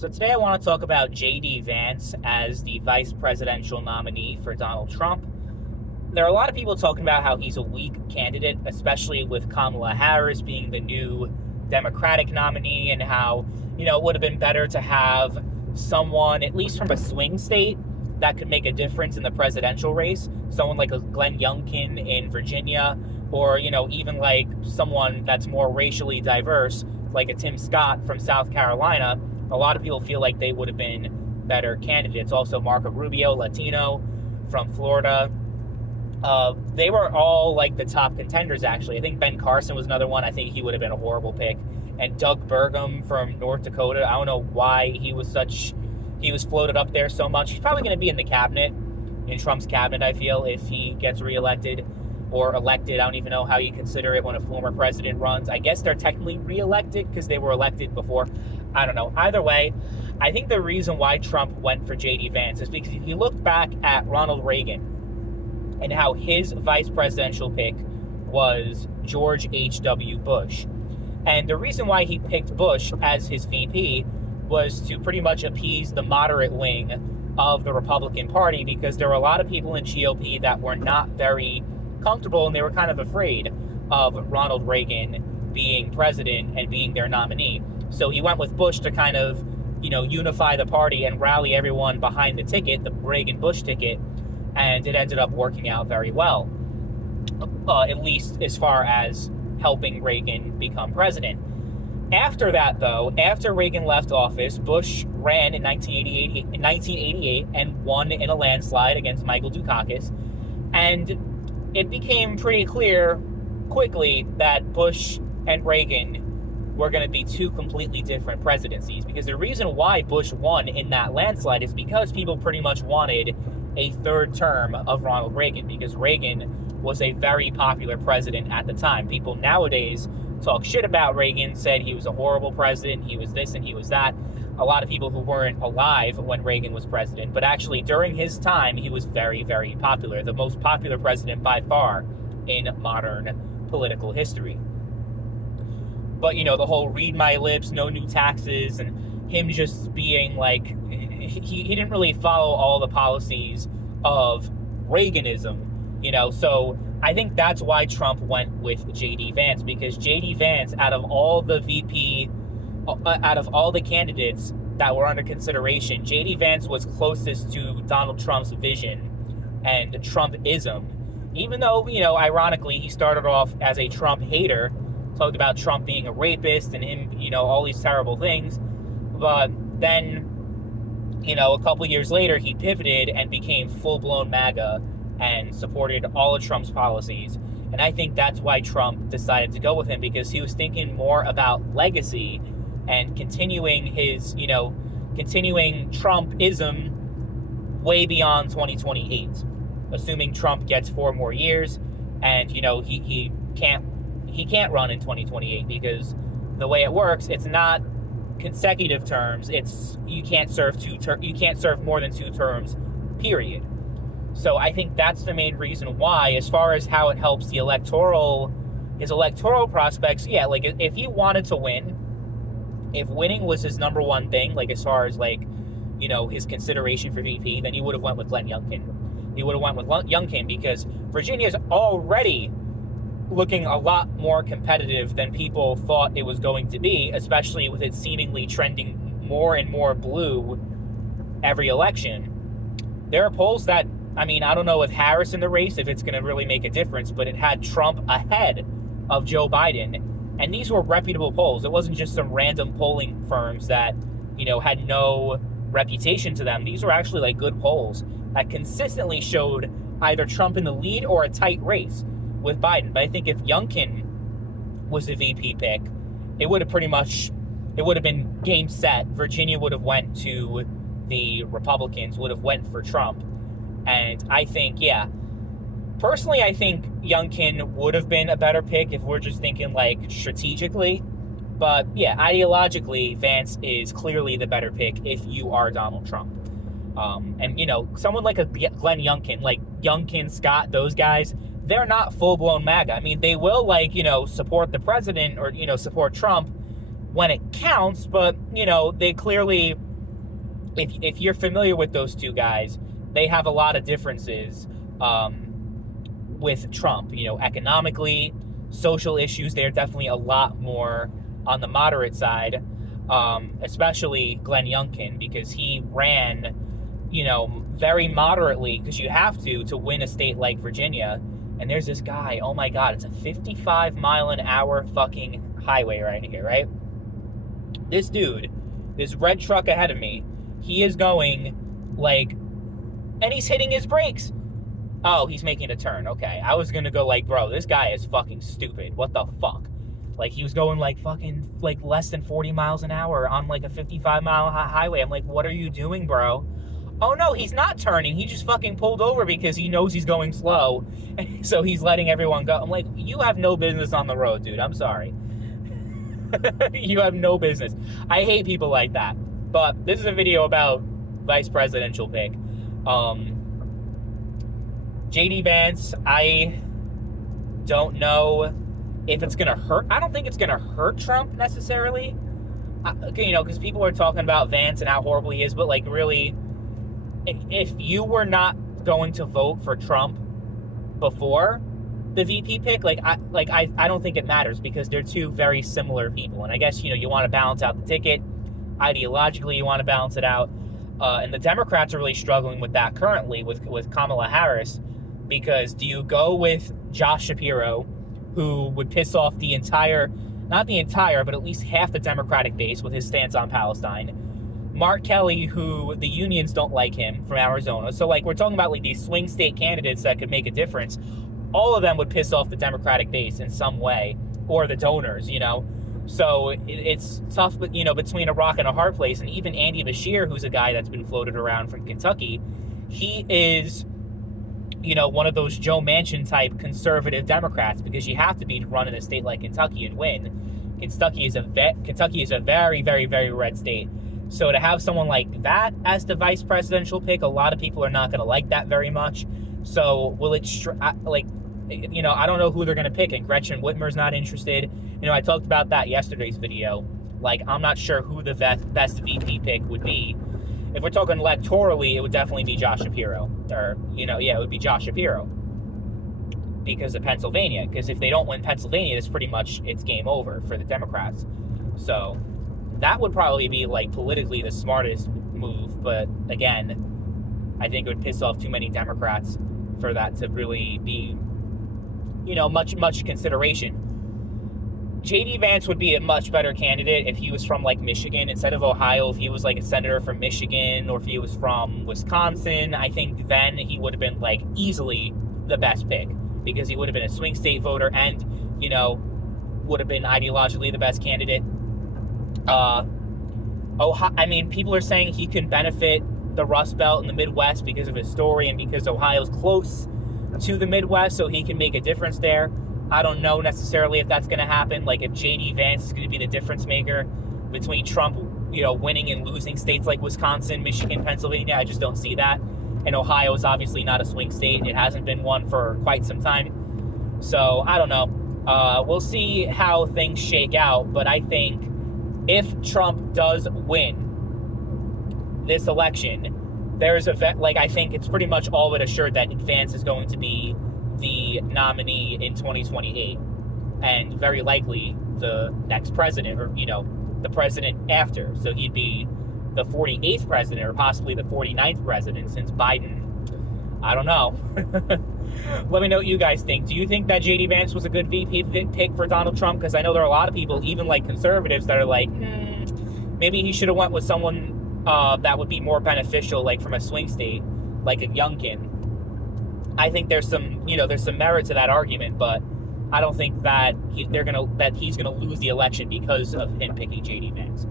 So today I want to talk about J.D. Vance as the vice presidential nominee for Donald Trump. There are a lot of people talking about how he's a weak candidate, especially with Kamala Harris being the new Democratic nominee, and how, it would have been better to have someone, at least from a swing state, that could make a difference in the presidential race. Someone like a Glenn Youngkin in Virginia, or, even like someone that's more racially diverse, like a Tim Scott from South Carolina. A lot of people feel like they would have been better candidates. Also, Marco Rubio, Latino from Florida. They were all like the top contenders, actually. I think Ben Carson was another one. I think he would have been a horrible pick. And Doug Burgum from North Dakota. I don't know why he was floated up there so much. He's probably going to be in the cabinet, in Trump's cabinet, I feel, if he gets reelected or elected. I don't even know how you consider it when a former president runs. I guess they're technically reelected because they were elected before. I don't know. Either way, I think the reason why Trump went for J.D. Vance is because if you look back at Ronald Reagan and how his vice presidential pick was George H.W. Bush. And the reason why he picked Bush as his VP was to pretty much appease the moderate wing of the Republican Party, because there were a lot of people in GOP that were not very comfortable, and they were kind of afraid of Ronald Reagan being president and being their nominee. So he went with Bush to kind of, unify the party and rally everyone behind the ticket, the Reagan-Bush ticket, and it ended up working out very well, at least as far as helping Reagan become president. After that, though, after Reagan left office, Bush ran in 1988 and won in a landslide against Michael Dukakis, and it became pretty clear quickly that Bush and Reagan were going to be two completely different presidencies, because the reason why Bush won in that landslide is because people pretty much wanted a third term of Ronald Reagan, because Reagan was a very popular president at the time. People nowadays talk shit about Reagan, said he was a horrible president, he was this and he was that. A lot of people who weren't alive when Reagan was president, but actually during his time, he was very, very popular. The most popular president by far in modern political history. But, the whole read my lips, no new taxes, and him just being like, he didn't really follow all the policies of Reaganism, so I think that's why Trump went with J.D. Vance, because J.D. Vance, out of all the candidates that were under consideration, J.D. Vance was closest to Donald Trump's vision and Trumpism. Even though, ironically, he started off as a Trump hater, talked about Trump being a rapist and him, all these terrible things. But then, a couple years later, he pivoted and became full-blown MAGA and supported all of Trump's policies. And I think that's why Trump decided to go with him, because he was thinking more about legacy and continuing his, continuing Trumpism way beyond 2028. Assuming Trump gets 4 more years and, he can't run in 2028, because the way it works, it's not consecutive terms. It's you can't serve more than 2 terms, period. So I think that's the main reason why. As far as how it helps his electoral prospects, yeah, like if he wanted to win, if winning was his number one thing, like as far as like, his consideration for VP, then he would have went with Glenn Youngkin. He would have went with Youngkin because Virginia is already looking a lot more competitive than people thought it was going to be, especially with it seemingly trending more and more blue every election. There are polls that, I don't know with Harris in the race if it's going to really make a difference, but it had Trump ahead of Joe Biden. And these were reputable polls. It wasn't just some random polling firms that, had no reputation to them. These were actually like good polls that consistently showed either Trump in the lead or a tight race with Biden. But I think if Youngkin was the VP pick, it would have been game set. Virginia would have went to the Republicans, would have went for Trump. And I think, personally, I think Youngkin would have been a better pick if we're just thinking like strategically. But yeah, ideologically, Vance is clearly the better pick if you are Donald Trump. And, someone like a Glenn Youngkin, like Youngkin, Scott, those guys, they're not full-blown MAGA. They will, support the president or, support Trump when it counts, but, they clearly if you're familiar with those two guys, they have a lot of differences with Trump. Economically, social issues, they're definitely a lot more on the moderate side, especially Glenn Youngkin, because he ran, very moderately, because you have to win a state like Virginia. And there's this guy, oh my God, it's a 55 mile an hour fucking highway right here, right? This dude, this red truck ahead of me, he is going like, and he's hitting his brakes. Oh, he's making a turn. Okay. I was gonna go like, bro, this guy is fucking stupid. What the fuck? Like, he was going like fucking like less than 40 miles an hour on like a 55-mile highway. I'm like, what are you doing, bro? Oh no, he's not turning. He just fucking pulled over because he knows he's going slow. So he's letting everyone go. I'm like, you have no business on the road, dude. I'm sorry. You have no business. I hate people like that. But this is a video about vice presidential pick. JD Vance, I don't know if it's going to hurt. I don't think it's going to hurt Trump necessarily. Because people are talking about Vance and how horrible he is. But, like, really, if you were not going to vote for Trump before the VP pick, I don't think it matters, because they're two very similar people. And I guess, you want to balance out the ticket. Ideologically, you want to balance it out. And the Democrats are really struggling with that currently with Kamala Harris, because do you go with Josh Shapiro, who would piss off the entire, not the entire, but at least half the Democratic base with his stance on Palestine, Mark Kelly, who the unions don't like him, from Arizona. So, like, we're talking about, like, these swing state candidates that could make a difference. All of them would piss off the Democratic base in some way, or the donors, So it's tough, but, between a rock and a hard place. And even Andy Beshear, who's a guy that's been floated around from Kentucky, he is, one of those Joe Manchin type conservative Democrats, because you have to be to run in a state like Kentucky and win. Kentucky is a very, very, very red state. So to have someone like that as the vice presidential pick, a lot of people are not going to like that very much. So will it, I don't know who they're going to pick, and Gretchen Whitmer's not interested. I talked about that yesterday's video. Like, I'm not sure who the best VP pick would be. If we're talking electorally, it would definitely be Josh Shapiro. Or, it would be Josh Shapiro because of Pennsylvania. Because if they don't win Pennsylvania, it's game over for the Democrats. So that would probably be, like, politically the smartest move. But again, I think it would piss off too many Democrats for that to really be, much consideration. JD Vance would be a much better candidate if he was from, like, Michigan instead of Ohio. If he was, like, a senator from Michigan, or if he was from Wisconsin, I think then he would have been, like, easily the best pick, because he would have been a swing state voter and, would have been ideologically the best candidate. People are saying he can benefit the Rust Belt and the Midwest because of his story and because Ohio's close to the Midwest, so he can make a difference there. I don't know necessarily if that's going to happen. Like, if JD Vance is going to be the difference maker between Trump, winning and losing states like Wisconsin, Michigan, Pennsylvania, I just don't see that. And Ohio is obviously not a swing state. It hasn't been one for quite some time. So, I don't know. We'll see how things shake out. But I think if Trump does win this election, I think it's pretty much all but assured that Vance is going to be the nominee in 2028, and very likely the next president, or the president after. So he'd be the 48th president, or possibly the 49th president, since Biden, I don't know. Let me know what you guys think. Do you think that JD Vance was a good VP pick for Donald Trump? Because I know there are a lot of people, even like conservatives, that are like, maybe he should have went with someone that would be more beneficial, like from a swing state, like a Youngkin. I think there's some merit to that argument, but I don't think that he's gonna lose the election because of him picking JD Vance.